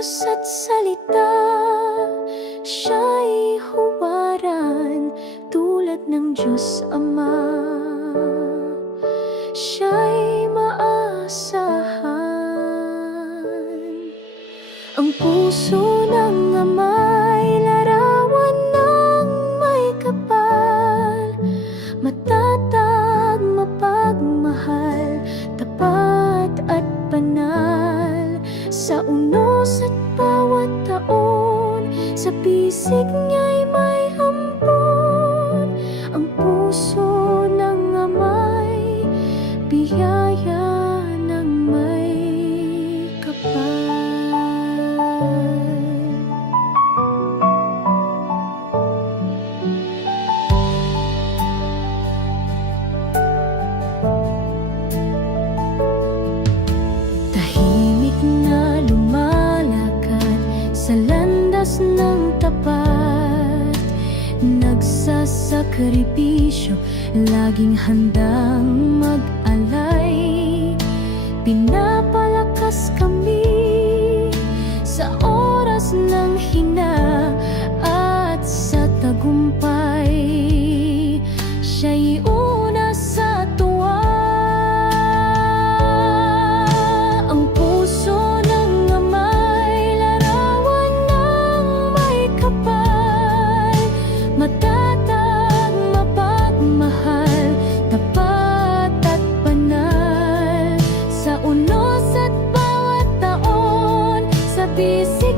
kilos at salita, siya'y huwaran tulad ng Diyos Ama. Siya'y maasahan. Ang puso ng Ama'y larawan ng may kapal, matatag, mapagmahal, tapat at banal. Sa unos at bawat taon, sa bisig niya'y may hampon. Ang puso ng Ama'y biyaya ng may kapal. Tahimik na lumalakad sa landas ng tapat, nagsasakripisyo, laging handang mag-alay. Pinapalakas kami sa oras ng hina at sa tagumpay. Siya'y una sa tuwa. Ang puso ng Ama'y larawan ng may kapal, matatag, mapagmahal, tapat at banal. Sa unos at bawat taon, sa bisig